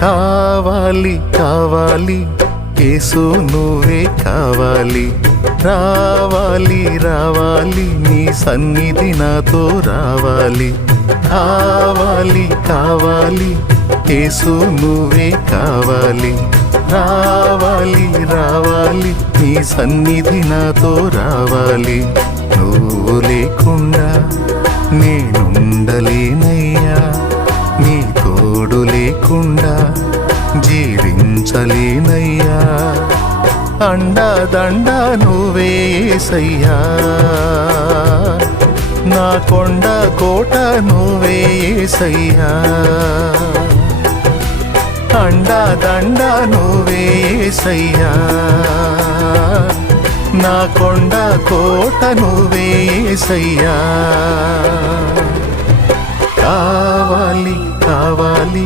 కావాలి కావాలి యేసు నువ్వే కావాలి, రావాలి రావాలి నీ సన్నిధి నాతో రావాలి. కావాలి కావాలి యేసు నువ్వే కావాలి, రావాలి రావాలి నీ సన్నిధి నాతో రావాలి. నువ్వు లేకుండా నేనుండలేనయ్యా, నీ తోడు లేకుండా జీవించలేనయ్యా. అండా దండా నువ్వే యేసయ్యా, నా కొండ కోట నువ్వే యేసయ్యా. అండా దండా నువ్వే యేసయ్యా, నా కొండ కోట నువ్వే యేసయ్యా. కావాలి కావాలి